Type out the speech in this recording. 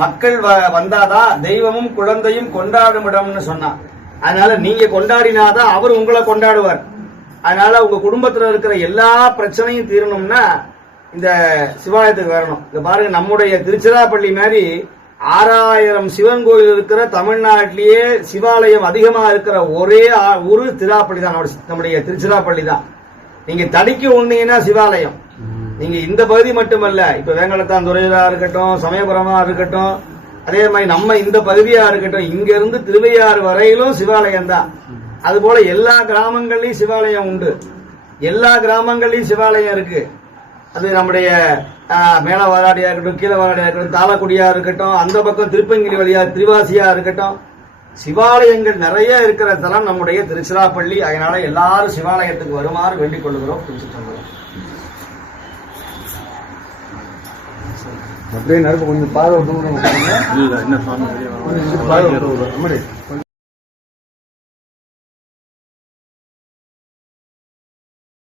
மக்கள் வந்தாதான் தெய்வமும் குழந்தையும் கொண்டாடும் இடம்னு சொன்னான். அதனால நீங்க கொண்டாடினாதான் அவர் உங்களை கொண்டாடுவார். அதனால உங்க குடும்பத்துல இருக்கிற எல்லா பிரச்சனையும் தீரணும்னா இந்த சிவாலயத்துக்கு வரணும். இங்க பாருங்க, நம்முடைய திருச்சிராப்பள்ளி மாதிரி 6000 சிவன் கோயில் இருக்கிற தமிழ்நாட்டிலேயே சிவாலயம் அதிகமா இருக்கிற ஒரே ஊரு திருச்சிராப்பள்ளி தான், நம்முடைய திருச்சிராப்பள்ளி தான். நீங்க தடிக்கு உண்ணீங்கன்னா சிவாலயம். நீங்க இந்த பகுதி மட்டுமல்ல, இப்ப வேங்கலத்தான் துறையா இருக்கட்டும், சமயபுரமா இருக்கட்டும், அதே மாதிரி நம்ம இந்த பகுதியா இருக்கட்டும், இங்க இருந்து திருவையாறு வரையிலும் சிவாலயம் தான். அது போல எல்லா கிராமங்கள்லயும் சிவாலயம் உண்டு, எல்லா கிராமங்கள்லயும் சிவாலயம் இருக்கு. அது நம்முடைய மேல வாராடியா இருக்கட்டும், கீழே வாராடியா இருக்கட்டும், தாளக்குடியா இருக்கட்டும், அந்த பக்கம் திருப்பங்கிரி வழியா திருவாசியா இருக்கட்டும், சிவாலயங்கள் நிறைய இருக்கிற தலம் நம்முடைய திருச்சிராப்பள்ளி. அதனால எல்லாரும் சிவாலயத்துக்கு வருமாறு வேண்டிக் கொள்கிறோம். அப்படியே நடுப்பு கொஞ்சம் பார்வை